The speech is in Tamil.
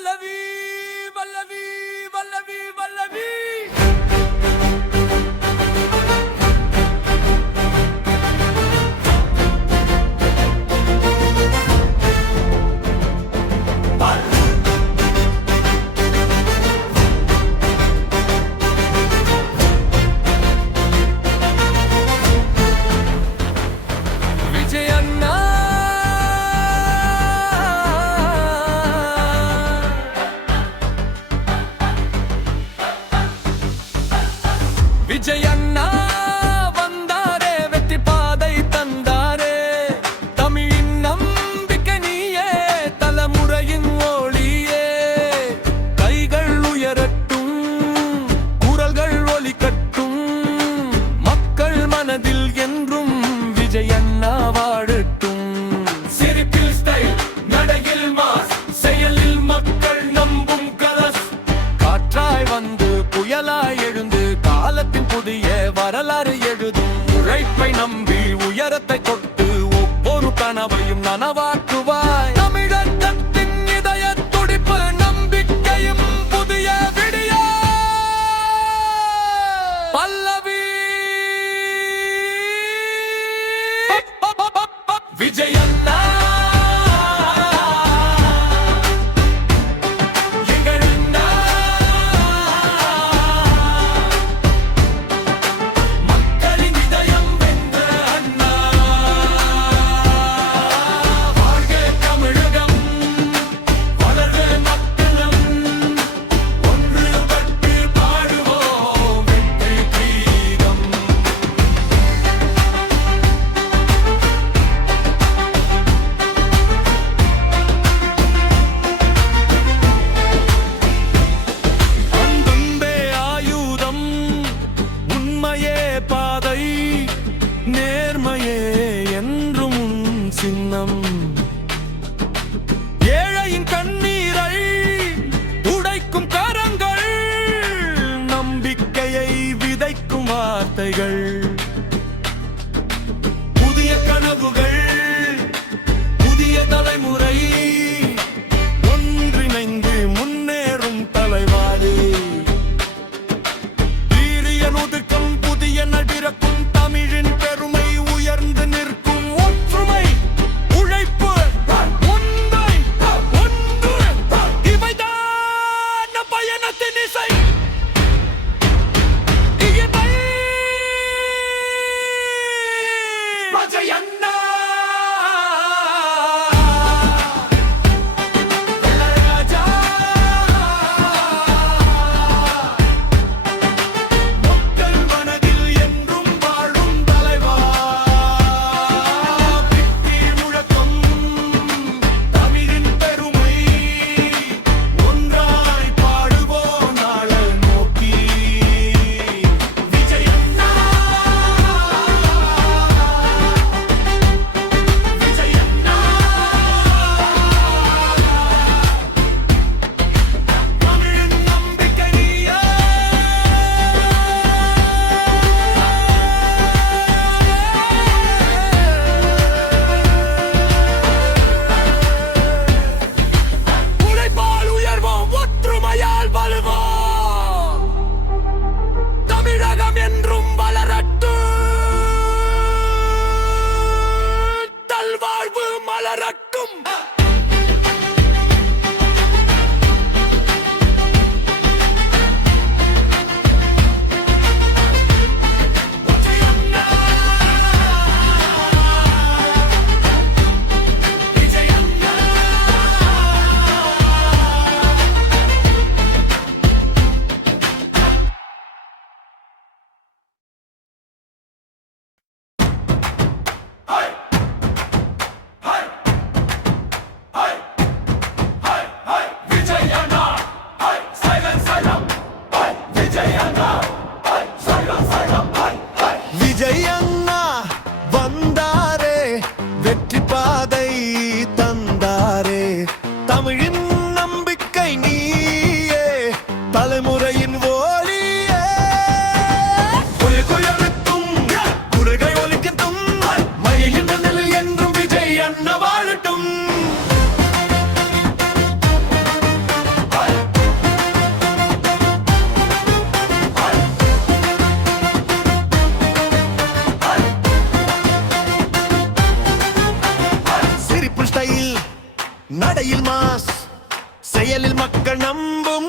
வல்லவி வல்லவி வல்லவி வல்லவி விஜயண்ணா வந்தாரே வெற்றி பாதை தந்தாரே தமிழின் நம்பிக்கை நீயே தலைமுறையின் ஒளியே கைகள் உயரட்டும் குரல்கள் ஒலிக்கட்டும் மக்கள் மனதில் என்றும் விஜயண்ணா வாழட்டும் சிரிப்பில் ஸ்டைல் நடையில் மாஸ் செயலில் மக்கள் நம்பும் கலஸ் காற்றாய் வந்து புயலாய் எழுந்து காலத்தின் புதிய வரலாறு எழுதும் உழைப்பை நம்பி உயரத்தை கொட்டு ஒவ்வொரு கனவையும் நனவாக்குவாய் தமிழகத்தின் இதய துடிப்பு நம்பிக்கையும் புதிய விடிய பல்லவி விஜயண்ணா பாதை நேர்மையே என்றும் சின்னம் ஏழையின் கண்ணீரை துடைக்கும் கரங்கள் நம்பிக்கையை விதைக்கும் வார்த்தைகள் புதிய கனவுகள் புதிய தலைமுறை ஒன்றிணைந்து முன்னேறும் தலைவாரி வீரியனுதுக்கும் புதிய நடிரக்கும் தமிழின் பெருமை உயர்ந்து நிற்கும் ஒற்றுமை உழைப்பு உண்மை ஒன்று இவைதான் பயணத்தின் இசை செயலில் மக்கள் நம்பும்